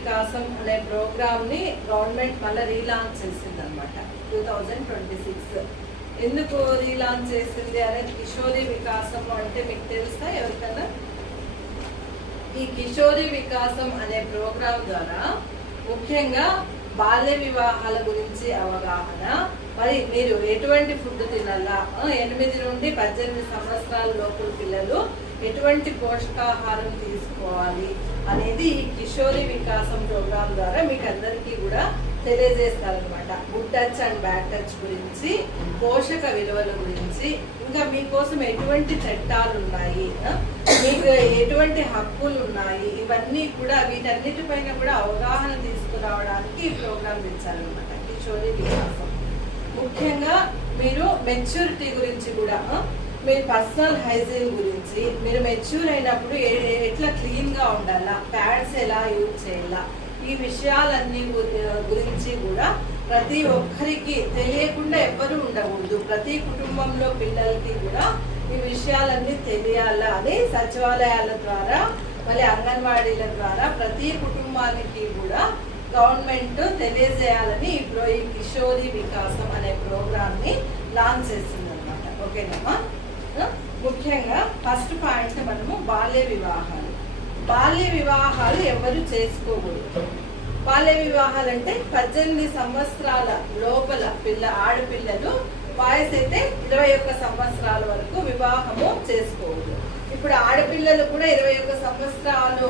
వికాసం అనే ప్రోగ్రామ్ని గవర్నమెంట్ మళ్ళీ రీలాంచ్ చేసింది అనమాట 2026. ఎందుకు రీలాంచ్ చేసింది అనేది కిషోరి వికాసం అంటే మీకు తెలుసా ఎవరికైనా? ఈ కిషోరి వికాసం అనే ప్రోగ్రాం ద్వారా ముఖ్యంగా బాల్య వివాహాల గురించి అవగాహన, మరి మీరు ఎటువంటి ఫుడ్ తినాలా, 8 నుండి 18 సంవత్సరాల లోపు పిల్లలు ఎటువంటి పోషకాహారం తీసుకోవాలి అనేది ఈ కిషోరి వికాసం ప్రోగ్రాం ద్వారా మీకు అందరికీ కూడా తెలియజేస్తారనమాట. Good touch and bad touch గురించి, పోషక విలువల గురించి, ఇంకా మీకోసం ఎటువంటి చట్టాలు ఉన్నాయి, మీకు ఎటువంటి హక్కులు ఉన్నాయి, ఇవన్నీ కూడా వీటన్నిటిపైన కూడా అవగాహన తీసుకురావడానికి ఈ ప్రోగ్రాం తెచ్చారనమాట కిషోరి వికాసం. ముఖ్యంగా మీరు మెచ్యూరిటీ గురించి కూడా, మీరు పర్సనల్ హైజీన్ గురించి, మీరు మెచ్యూర్ అయినప్పుడు ఎట్లా క్లీన్గా ఉండాలా, ప్యాడ్స్ ఎలా యూజ్ చేయాలా, ఈ విషయాలన్నీ గురించి కూడా ప్రతి ఒక్కరికి తెలియకుండా ఎవ్వరూ ఉండకూడదు. ప్రతి కుటుంబంలో పిల్లలకి కూడా ఈ విషయాలన్నీ తెలియాలా అని సచివాలయాల ద్వారా, మళ్ళీ అంగన్వాడీల ద్వారా ప్రతి కుటుంబానికి కూడా గవర్నమెంట్ తెలియజేయాలని ఇప్పుడు ఈ కిషోరి వికాసం అనే ప్రోగ్రామ్ని లాంచ్ చేస్తుంది అనమాట. ఓకేనమ్మా? ముఖ్యంగా ఫస్ట్ పాయింట్ మనము బాల్య వివాహాలు. బాల్య వివాహాలు ఎవరు చేసుకోకూడదు. బాల్య వివాహాలు అంటే 18 సంవత్సరాల లోపల ఆడపిల్లలు, వయసు అయితే 21 సంవత్సరాల వరకు వివాహము చేసుకోకూడదు. ఇప్పుడు ఆడపిల్లలు కూడా 21 సంవత్సరాలు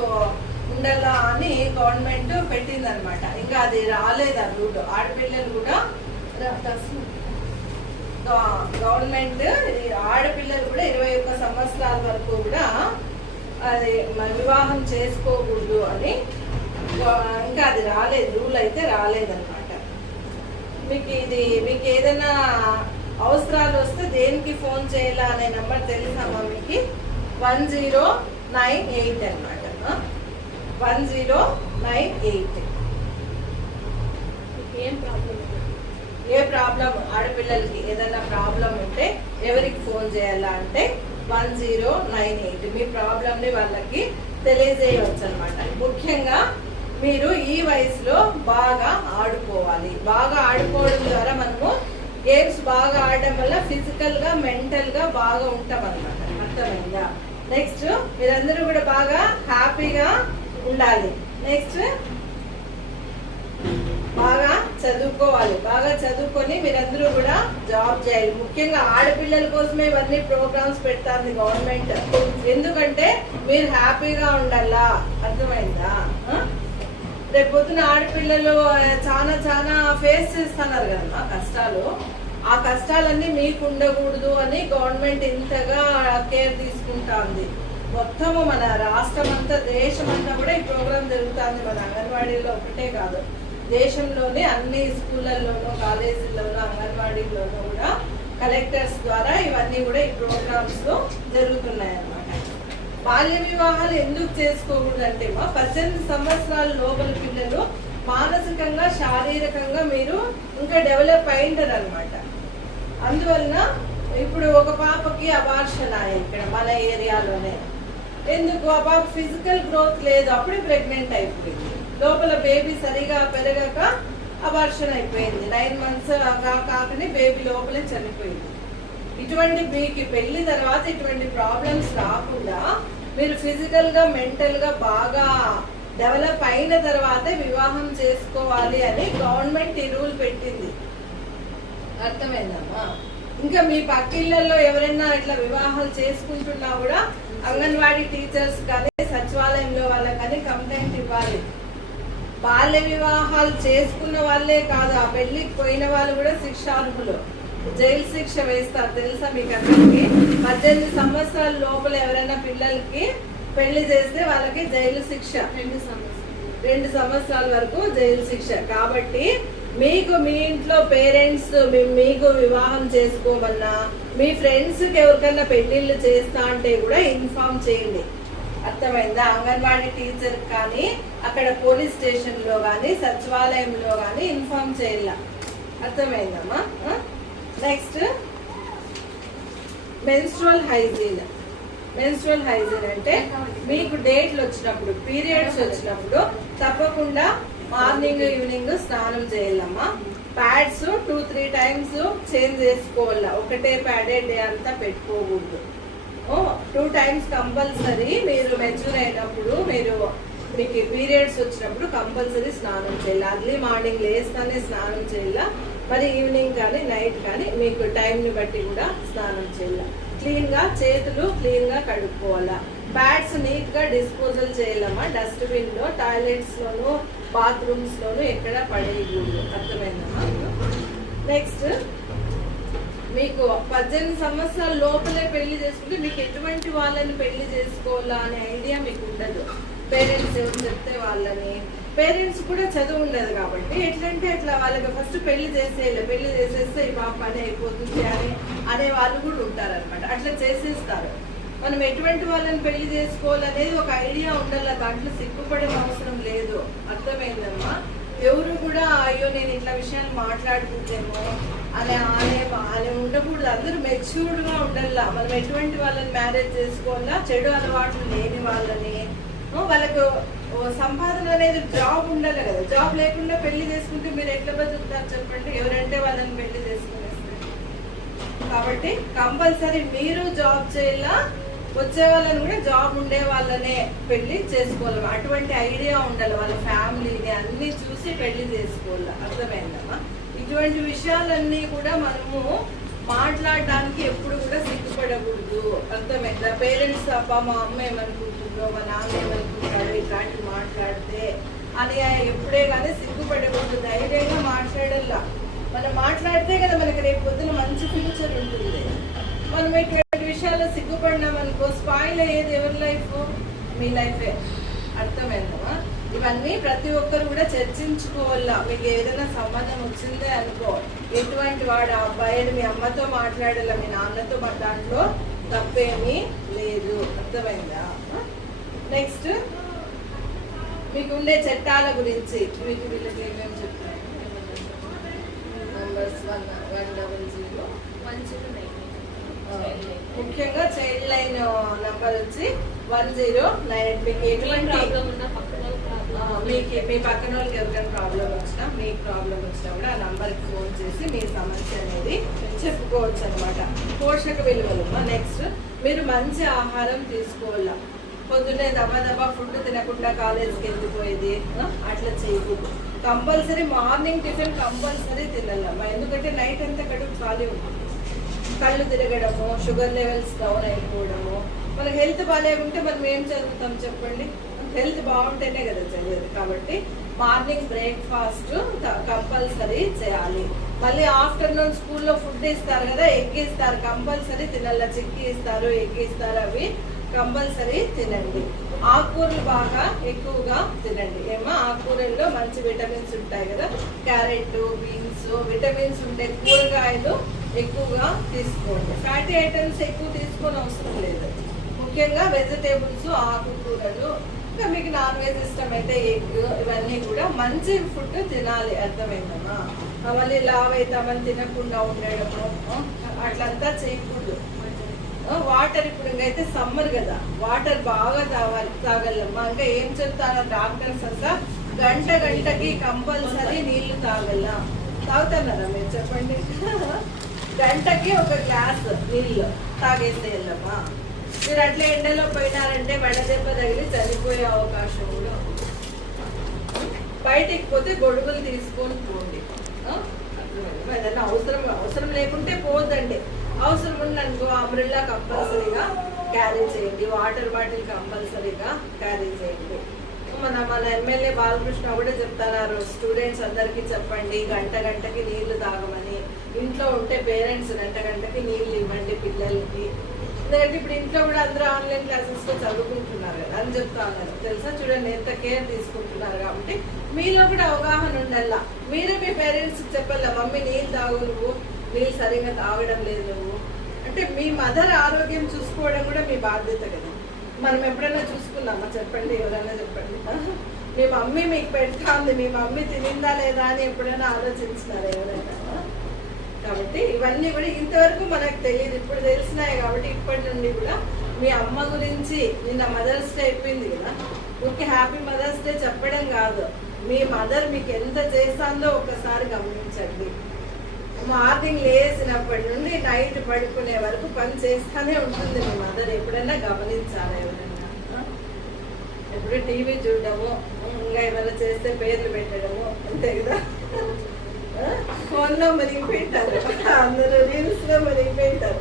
ఉండాలా అని గవర్నమెంట్ పెట్టిందనమాట. ఇంకా అది రాలేదు ఆ రూల్. ఆడపిల్లలు కూడా గవర్నమెంట్ ఆడపిల్లలు కూడా 21 సంవత్సరాల వరకు కూడా అది వివాహం చేసుకోకూడదు అని ఇంకా అది రాలేదు, రూల్ అయితే రాలేదన్నమాట. మీకు ఏదైనా అవసరాలు వస్తే దేనికి ఫోన్ చేయాలా అనే నెంబర్ తెలుసామా మీకు? 1098 అనమాట. 1098. ఏ ప్రాబ్లం, ఆడపిల్లలకి ఏదైనా ప్రాబ్లం ఉంటే ఎవరికి ఫోన్ చేయాలా అంటే 1098. మీ ప్రాబ్లంని వాళ్ళకి తెలియజేయవచ్చు అనమాట. ముఖ్యంగా మీరు ఈ వయసులో బాగా ఆడుకోవాలి. బాగా ఆడుకోవడం ద్వారా మనము గేమ్స్ బాగా ఆడడం వల్ల ఫిజికల్గా మెంటల్గా బాగా ఉంటాం అనమాట. అర్థమైందా? నెక్స్ట్ మీరందరూ కూడా బాగా హ్యాపీగా ఉండాలి. నెక్స్ట్ బాగా చదువుకోవాలి. బాగా చదువుకొని మీరందరూ కూడా జాబ్ చేయాలి. ముఖ్యంగా ఆడపిల్లల కోసమే ఇవన్నీ ప్రోగ్రామ్స్ పెడతాంది గవర్నమెంట్. ఎందుకంటే మీరు హ్యాపీగా ఉండాలా. అర్థమైందా? రేపు పొద్దున ఆడపిల్లలు చాలా ఫేస్ చేస్తున్నారు కదమ్మా కష్టాలు. ఆ కష్టాలన్నీ మీకు ఉండకూడదు అని గవర్నమెంట్ ఇంతగా కేర్ తీసుకుంటుంది. మొత్తము మన రాష్ట్రం అంతా, దేశం అంతా కూడా ఈ ప్రోగ్రాం జరుగుతుంది. మన అంగన్వాడీలో ఒకటే కాదు, దేశంలోని అన్ని స్కూళ్ళల్లోనూ, కాలేజీల్లోనూ, అంగన్వాడీల్లోనూ కూడా కలెక్టర్స్ ద్వారా ఇవన్నీ కూడా ఈ ప్రోగ్రామ్స్ జరుగుతున్నాయి అన్నమాట. బాల్య వివాహాలు ఎందుకు చేసుకోకూడదు అంటే 18 సంవత్సరాల లోపల పిల్లలు మానసికంగా, శారీరకంగా మీరు ఇంకా డెవలప్ అయింటారు అనమాట. అందువలన ఇప్పుడు ఒక పాపకి అబార్షన్ ఇక్కడ మన ఏరియాలోనే. ఎందుకు? ఆ పాప ఫిజికల్ గ్రోత్ లేదు, అప్పుడే ప్రెగ్నెంట్ అయిపోయింది. లోపల బేబీ సరిగా పెరగక అబార్షన్ అయిపోయింది. 9 months కాకనే బేబీ లోపలే చనిపోయింది. ఇటువంటి మీకు పెళ్లి తర్వాత ఇటువంటి ప్రాబ్లమ్స్ రాకుండా మీరు ఫిజికల్గా, మెంటల్గా బాగా డెవలప్ అయిన తర్వాతే వివాహం చేసుకోవాలి అని గవర్నమెంట్ ఈ రూల్ పెట్టింది. అర్థమైందమ్మా? ఇంకా మీ పక్కిళ్ళల్లో ఎవరైనా ఇట్లా వివాహాలు చేసుకుంటున్నా కూడా అంగన్వాడీ టీచర్స్ కానీ, సచివాలయంలో వాళ్ళకి కానీ కంప్లైంట్ ఇవ్వాలి. బాల్య వివాహాలు చేసుకున్న వాళ్ళే కాదు, ఆ పెళ్లికి పోయిన వాళ్ళు కూడా శిక్షార్హులు. జైలు శిక్ష వేస్తారు తెలుసా మీకు అందరికి? 18 సంవత్సరాల లోపల ఎవరైనా పిల్లలకి పెళ్లి చేస్తే వాళ్ళకి జైలు శిక్ష 2 సంవత్సరాల వరకు జైలు శిక్ష. కాబట్టి మీకు మీ ఇంట్లో పేరెంట్స్ మీకు వివాహం చేసుకోమన్నా, మీ ఫ్రెండ్స్కి ఎవరికైనా పెళ్లిళ్ళు చేస్తా అంటే కూడా ఇన్ఫార్మ్ చేయండి. అర్థమైందా? అంగన్వాడీ టీచర్ కానీ, అక్కడ పోలీస్ స్టేషన్లో కానీ, సచివాలయంలో కానీ ఇన్ఫార్మ్ చేయాల. అర్థమైందమ్మా? Next menstrual hygiene. Menstrual hygiene అంటే మీకు డేట్లు వచ్చినప్పుడు, పీరియడ్స్ వచ్చినప్పుడు తప్పకుండా మార్నింగ్ ఈవినింగ్ స్నానం చేయాలమ్మా. ప్యాడ్స్ 2-3 టైమ్స్ చేంజ్ చేసుకోవాలా, ఒకటే ప్యాడే డే అంతా పెట్టుకోకూడదు. 2 టైమ్స్ కంపల్సరీ. మీరు మెచ్యూర్ అయినప్పుడు, మీకు పీరియడ్స్ వచ్చినప్పుడు కంపల్సరీ స్నానం చేయాలి. అర్లీ మార్నింగ్ లేస్తానే స్నానం చేయాల, మరి ఈవినింగ్ కానీ నైట్ కానీ మీకు టైంని బట్టి కూడా స్నానం చేయాల. క్లీన్గా చేతులు క్లీన్గా కడుక్కోవాలా. ప్యాడ్స్ నీట్గా డిస్పోజల్ చేయాలమ్మా. డస్ట్బిన్లో, టాయిలెట్స్లోను, బాత్రూమ్స్లోను ఎక్కడ పడేయకూడదు. అర్థమైందమ్మా? నెక్స్ట్, మీకు 18 సంవత్సరాల లోపలే పెళ్లి చేసుకుంటే మీకు ఎటువంటి వాళ్ళని పెళ్లి చేసుకోవాలా అనే ఐడియా మీకు ఉండదు. పేరెంట్స్ ఎవరు చెప్తే వాళ్ళని, పేరెంట్స్ కూడా చదువు ఉండదు కాబట్టి ఎట్లంటే అట్లా వాళ్ళకి ఫస్ట్ పెళ్లి చేసేయాలి, పెళ్లి చేసేస్తే ఈ పాప పని అయిపోతుంది అనే వాళ్ళు కూడా ఉంటారనమాట. అట్లా చేసేస్తారు. మనం ఎటువంటి వాళ్ళని పెళ్లి చేసుకోవాలనేది ఒక ఐడియా ఉండాలి. దాంట్లో సిగ్గుపడే అవసరం లేదు. అర్థమైందమ్మా? ఎవరు కూడా అయ్యో నేను ఇట్లా విషయాలు మాట్లాడుకుంటేమో అనే ఉండకూడదు. అందరూ మెచ్యూర్డ్గా ఉండాలా. మనం ఎటువంటి వాళ్ళని మ్యారేజ్ చేసుకోవాలా, చెడు అలవాట్లు లేని వాళ్ళని. వాళ్ళకు సంపాదన అనేది జాబ్ ఉండాలి కదా. జాబ్ లేకుండా పెళ్లి చేసుకుంటే మీరు ఎట్లా బతుకుతారు చెప్పండి? ఎవరంటే వాళ్ళని పెళ్లి చేసుకునేస్తారు. కాబట్టి కంపల్సరీ మీరు జాబ్ చేయాలా, వచ్చే వాళ్ళని కూడా జాబ్ ఉండే వాళ్ళనే పెళ్లి చేసుకోవాలి. అటువంటి ఐడియా ఉండాలి. వాళ్ళ ఫ్యామిలీని అన్ని చూసి పెళ్లి చేసుకోవాలి. అర్థమైందమ్మా? ఇటువంటి విషయాలన్నీ కూడా మనము మాట్లాడడానికి ఎప్పుడు కూడా సిగ్గుపడకూడదు. అర్థమైందా? పేరెంట్స్ అబ్బా మా అమ్మ ఏమనుకుంటుందో, మా నాన్న ఏమనుకుంటాడో ఇట్లాంటివి మాట్లాడితే అని ఎప్పుడే కానీ సిగ్గుపడకూడదు. ధైర్యంగా మాట్లాడాలా. మనం మాట్లాడితే కదా మనకి రేపు పొద్దున మంచి ఫ్యూచర్ ఉంటుంది. మనం ఇటువంటి విషయాల్లో సిగ్గుపడినాం అనుకో, స్పాయిల్ అయ్యేది ఎవరి లైఫ్? మీ లైఫే. అర్థమైందమ్మా? ఇవన్నీ ప్రతి ఒక్కరు కూడా చర్చించుకోవాలా. మీకు ఏదైనా సంబంధం వచ్చిందే అనుకో, ఎటువంటి వాడు ఆ అబ్బాయిని మీ అమ్మతో మాట్లాడాల, మీ నాన్నతో దాంట్లో తప్పేమీ లేదు. అర్థమైందా? నెక్స్ట్, మీకు ఉండే చట్టాల గురించి మీకు వీళ్ళకి ఏమేమి చెప్తారు? నంబర్స్ 100 ముఖ్యంగా చైల్డ్ లైన్ నంబర్ వచ్చి 109. మీకు ఎటువంటి మీ పక్కన వాళ్ళకి ఎవరికైనా ప్రాబ్లం వచ్చినా, మీకు ప్రాబ్లం వచ్చినా కూడా ఆ నంబర్కి ఫోన్ చేసి మీ సమస్య అనేది చెప్పుకోవచ్చు అనమాట. పోషక విలువలు. నెక్స్ట్, మీరు మంచి ఆహారం తీసుకోవాలా. పొద్దున్నే దబా ఫుడ్ తినకుండా కాలేజీకి వెళ్ళిపోయేది అట్లా చేయకూడదు. కంపల్సరీ మార్నింగ్ టిఫిన్ కంపల్సరీ తినాలమ్మా. ఎందుకంటే నైట్ అంతా కడుపు ఖాళీ ఉంటుంది. కళ్ళు తిరగడము, షుగర్ లెవెల్స్ డౌన్ అయిపోవడము. మనకి హెల్త్ బాగాలేకుంటే మనం ఏం చదువుతాం చెప్పండి? హెల్త్ బాగుంటేనే కదా చదివేది. కాబట్టి మార్నింగ్ బ్రేక్ఫాస్ట్ కంపల్సరీ చేయాలి. మళ్ళీ ఆఫ్టర్నూన్ స్కూల్లో ఫుడ్ ఇస్తారు కదా, ఎగ్ ఇస్తారు, కంపల్సరీ తినాలి. చిక్కీ ఇస్తారు, ఎగ్ ఇస్తారు, అవి కంపల్సరీ తినండి. ఆకుకూరలు బాగా ఎక్కువగా తినండి. ఏమో ఆకుకూరల్లో మంచి విటమిన్స్ ఉంటాయి కదా, క్యారెట్, బీన్స్, విటమిన్స్ ఉండే కూరగాయలు ఎక్కువగా తీసుకోండి. ఫ్యాటీ ఐటమ్స్ ఎక్కువ తీసుకొని అవసరం లేదు. ముఖ్యంగా వెజిటేబుల్స్, ఆకుకూరలు, ఇంకా మీకు నాన్ వెజ్ ఇష్టం అయితే ఎగ్, ఇవన్నీ కూడా మంచి ఫుడ్ తినాలి. అర్థమైందమ్మా? మళ్ళీ లావ్ అవుతామని తినకుండా ఉండడము అట్లంతా చేయకూడదు. వాటర్, ఇప్పుడు ఇంకైతే సమ్మర్ కదా, వాటర్ బాగా తాగలమ్మా. ఇంకా ఏం చెప్తారో డాక్టర్స్ అంతా, గంటకి కంపల్సరీ నీళ్లు తాగల. తాగుతున్నారా మీరు చెప్పండి? గంటకి 1 గ్లాస్ నీళ్ళు తాగేసేయాలమ్మా. మీరు అట్లా ఎండలో పోయినారంటే వడదెబ్బ తగిలి చనిపోయే అవకాశం కూడా ఉంది. బయటికి పోతే గొడుగులు తీసుకొని పోండి. ఏదైనా అవసరం లేకుంటే పోద్దండి. అవసరం ఉందనుకో అంబ్రెల్లా కంపల్సరీగా క్యారీ చేయండి. వాటర్ బాటిల్ కంపల్సరీగా క్యారీ చేయండి. మన ఎమ్మెల్యే బాలకృష్ణ కూడా చెప్తున్నారు, స్టూడెంట్స్ అందరికీ చెప్పండి గంటకి నీళ్లు తాగమని. ఇంట్లో ఉంటే పేరెంట్స్ గంటకి నీళ్ళు ఇవ్వండి పిల్లలకి. ఎందుకంటే ఇప్పుడు ఇంట్లో కూడా అందరూ ఆన్లైన్ క్లాసెస్లో చదువుకుంటున్నారు కదా అని చెప్తా ఉన్నారు. తెలుసా? చూడండి ఎంత కేర్ తీసుకుంటున్నారు. కాబట్టి మీలో కూడా అవగాహన ఉండాల. మీరే మీ పేరెంట్స్కి చెప్పాల, మమ్మీ నీళ్ళు తాగు, నువ్వు నీళ్ళు సరిగ్గా తాగడం లేదు నువ్వు అంటే. మీ మదర్ ఆరోగ్యం చూసుకోవడం కూడా మీ బాధ్యత కదా. మనం ఎప్పుడైనా చూసుకున్నామా చెప్పండి? ఎవరైనా చెప్పండి. మీ మమ్మీ మీకు పెడతా ఉంది, మీ మమ్మీ తినిందా లేదా అని ఎప్పుడైనా ఆలోచించినారా ఎవరైనా? కాబట్టి ఇవన్నీ కూడా ఇంతవరకు మనకు తెలియదు, ఇప్పుడు తెలిసినాయి. కాబట్టి ఇప్పటి నుండి కూడా మీ అమ్మ గురించి నిన్న మదర్స్ డే అయిపోయింది కదా, ఓకే హ్యాపీ మదర్స్ డే చెప్పడం కాదు, మీ మదర్ మీకు ఎంత చేస్తుందో ఒకసారి గమనించండి. మార్నింగ్ లేచినప్పటి నుండి నైట్ పడుకునే వరకు పని చేస్తూనే ఉంటుంది మీ మదర్. ఎప్పుడైనా గమనించాలి ఎవరైనా? ఎప్పుడు టీవీ చూడడము, ఇంకా ఏమైనా చేస్తే పేర్లు పెట్టడము, అంతే కదా. ఫోన్లో మునిగిపోయింటారు అందరూ, రీల్స్ లో మునిగిపోయింటారు.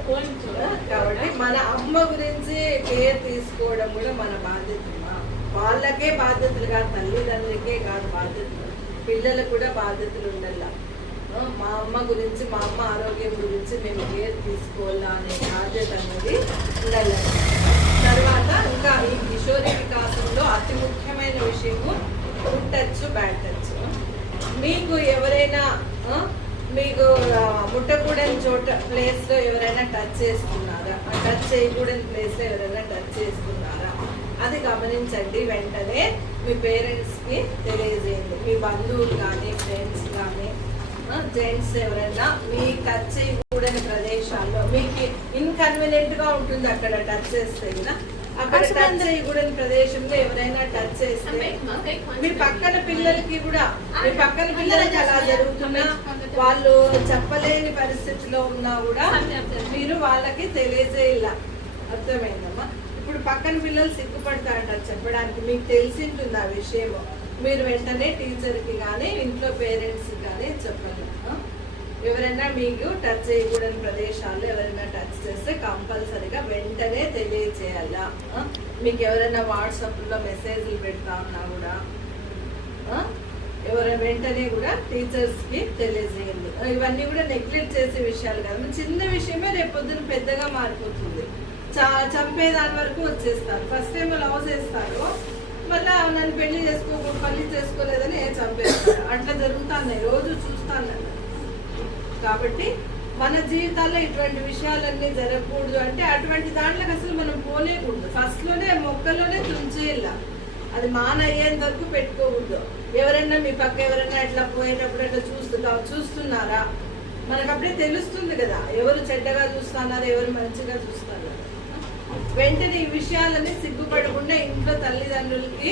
కాబట్టి మన అమ్మ గురించి కేర్ తీసుకోవడం కూడా మన బాధ్యత. వాళ్ళకే బాధ్యతలు కాదు, తల్లిదండ్రులకే కాదు బాధ్యతలు, పిల్లలకు కూడా బాధ్యతలు ఉండాల. మా అమ్మ గురించి, మా అమ్మ ఆరోగ్యం గురించి మేము కేర్ తీసుకోవాలా అనే బాధ్యత అనేది ఉండాలి. తర్వాత ఇంకా ఈ కిషోరి వికాసంలో అతి ముఖ్యమైన విషయము గుడ్ టచ్, బ్యాడ్ టచ్. మీకు ఎవరైనా మీకు ముట్టకూడని ప్లేస్లో ఎవరైనా టచ్ చేస్తున్నారా, టచ్ చేయకూడని ప్లేస్లో ఎవరైనా టచ్ చేస్తున్నారా, అది గమనించండి. వెంటనే మీ పేరెంట్స్కి తెలియజేయండి. మీ బంధువులు కానీ, ఫ్రెండ్స్ కానీ, జెంట్స్ ఎవరైనా మీ టచ్ చేయకూడని ప్రదేశాల్లో, మీకు ఇన్కన్వీనియంట్గా ఉంటుంది అక్కడ టచ్ చేస్తే కదా, అక్కడ టచ్ చేయకూడని ప్రదేశంలో ఎవరైనా టచ్ చేస్తే మీ పక్కన పిల్లలకి కూడా, మీ పక్కన పిల్లలకి అలా జరుగుతున్నా, వాళ్ళు చెప్పలేని పరిస్థితిలో ఉన్నా కూడా మీరు వాళ్ళకి తెలియజేయాల. అర్థమైందమ్మా? ఇప్పుడు పక్కన పిల్లలు సిగ్గుపడతారంటారు చెప్పడానికి, మీకు తెలిసి ఉంటుంది ఆ విషయం. మీరు వెంటనే టీచర్కి కానీ, ఇంట్లో పేరెంట్స్కి కానీ చెప్పండి. ఎవరైనా మీకు టచ్ చేయకూడని ప్రదేశాల్లో ఎవరైనా టచ్ చేస్తే కంపల్సరీగా వెంటనే తెలియచేయాలా. మీకు ఎవరైనా వాట్సాప్లో మెసేజ్లు పెడతా ఉన్నా కూడా ఎవరైనా వెంటనే కూడా టీచర్స్కి తెలియజేయండి. ఇవన్నీ కూడా నెగ్లెక్ట్ చేసే విషయాలు కదా, చిన్న విషయమే రేపొద్దున పెద్దగా మారిపోతుంది. చంపేదాని వరకు వచ్చేస్తారు. ఫస్ట్ టైం లవ్ చేస్తారు, మళ్ళీ నన్ను పెళ్లి చేసుకోలేదని చంపేస్తారు. అట్లా జరుగుతున్నాయి, రోజు చూస్తాను. కాబట్టి మన జీవితాల్లో ఇటువంటి విషయాలన్నీ జరగకూడదు అంటే అటువంటి దాంట్లోకి అసలు మనం పోలేకూడదు. ఫస్ట్లోనే మొక్కలోనే తుంచేయాల, అది అయ్యేంత వరకు పెట్టుకోకూడదు. ఎవరైనా మీ పక్క ఎవరైనా అట్లా పోయేటప్పుడు అట్లా చూస్తున్నారా, మనకు అప్పుడే తెలుస్తుంది కదా ఎవరు చెడ్డగా చూస్తున్నారా, ఎవరు మంచిగా చూస్తున్నారా. వెంటనే ఈ విషయాలని సిగ్గుపడకుండా ఇంట్లో తల్లిదండ్రులకి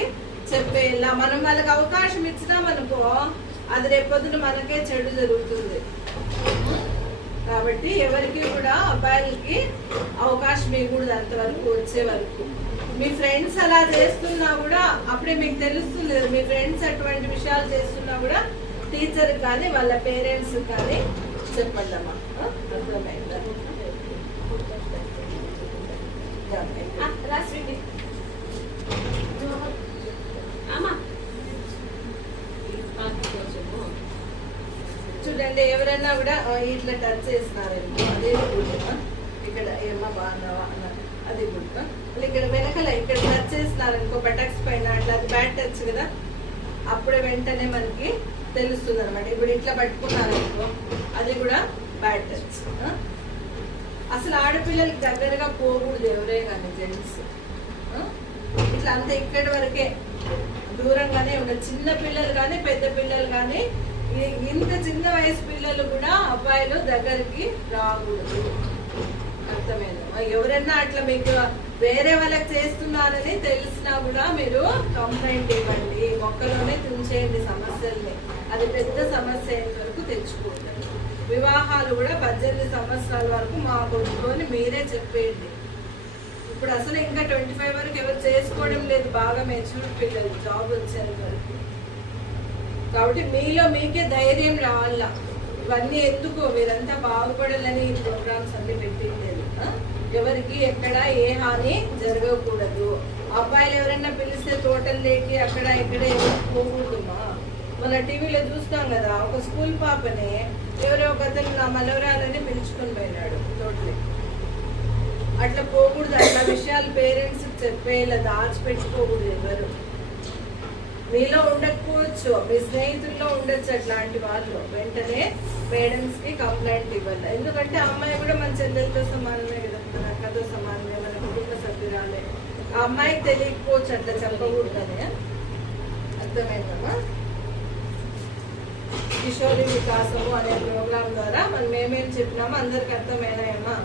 చెప్పేలా. మనం వాళ్ళకి అవకాశం ఇచ్చినామనుకో అది రేపొద్దున మనకే చెడు జరుగుతుంది. కాబట్టి ఎవరికి కూడా అబ్బాయిలకి అవకాశం ఇవ్వకూడదు అంతవరకు, వచ్చే వరకు. మీ ఫ్రెండ్స్ అలా చేస్తున్నా కూడా అప్పుడే మీకు తెలుస్తుంది కదా, మీ ఫ్రెండ్స్ అటువంటి విషయాలు చేస్తున్నా కూడా టీచర్ కానీ వాళ్ళ పేరెంట్స్ కానీ చెప్పండమ్మా. అర్థమైందా? చూడండి, ఎవరైనా కూడా ఇట్లా టచ్ చేసినారండి, అదే గుడ్. ఇక్కడ ఏమన్నా బాగున్నావా అన్నారు, అది గుడ్. ఇక్కడ వెనకాల ఇక్కడ టచ్ చేసినారనుకో బటక్స్ పైన, అట్లా అది బ్యాడ్ టచ్ కదా, అప్పుడే వెంటనే మనకి తెలుస్తుంది అనమాట. ఇప్పుడు ఇట్లా పట్టుకున్నారనుకో అది కూడా బ్యాడ్ టచ్. అసలు ఆడపిల్లలకి దగ్గరగా పోకూడదు ఎవరే కానీ, జెంట్స్ ఇట్లా అంతా ఇక్కడి వరకే దూరంగానే ఉండదు. చిన్న పిల్లలు కానీ పెద్ద పిల్లలు కానీ, ఇంత చిన్న వయసు పిల్లలు కూడా అబ్బాయిలు దగ్గరికి రాకూడదు. అర్థమైందా? ఎవరైనా అట్లా మీకు వేరే వాళ్ళకి చేస్తున్నారని తెలిసినా కూడా మీరు కంప్లైంట్ ఇవ్వండి, మొక్కలోనే తుంచేయండి సమస్యల్ని. అది పెద్ద సమస్య అయిన వరకు తెచ్చుకోండి. వివాహాలు కూడా 18 సంవత్సరాల వరకు మా కొడుకుని మీరే చెప్పేయండి. ఇప్పుడు అసలు ఇంకా 25 వరకు ఎవరు చేసుకోవడం లేదు, బాగా మెచ్యూర్ పిల్లలు జాబ్ వచ్చేంత వరకు. కాబట్టి మీలో మీకే ధైర్యం రావాలా. ఇవన్నీ ఎందుకో మీరంతా బాగుపడాలని ఈ ప్రోగ్రామ్స్ అన్ని పెట్టిండేది. ఎవరికి ఎక్కడ ఏ హాని జరగకూడదు. అబ్బాయిలు ఎవరైనా పిలిస్తే తోటలు లేకి అక్కడ ఇక్కడ ఎవరికి పోకూడదుమా. మన టీవీలో చూస్తాం కదా, ఒక స్కూల్ పాపని ఎవరో ఒకతను నా మనవరాలని పిలుచుకొని పోయినాడు తోటలే. అట్లా పోకూడదు. అట్లా విషయాలు పేరెంట్స్ చెప్పేలా దాచిపెట్టుకోకూడదు. ఎవరు మీలో ఉండకపోవచ్చు, మీ స్నేహితుల్లో ఉండొచ్చు అట్లాంటి వాళ్ళు. వెంటనే పేరెంట్స్ కి కంప్లైంట్ ఇవ్వాలి. ఎందుకంటే అమ్మాయి కూడా మన చెల్లెలతో సమానమే కదా, మన అక్కతో సమానమే, మన కుటుంబ సభ్యురాలే. ఆ అమ్మాయికి తెలియకపోవచ్చు అట్లా చెప్పకూడదని. అర్థమైందమ్మా? కిషోరి వికాసము అనే ప్రోగ్రాం ద్వారా మనం ఏమేమి చెప్పినామో అందరికి అర్థమైనాయమ్మా.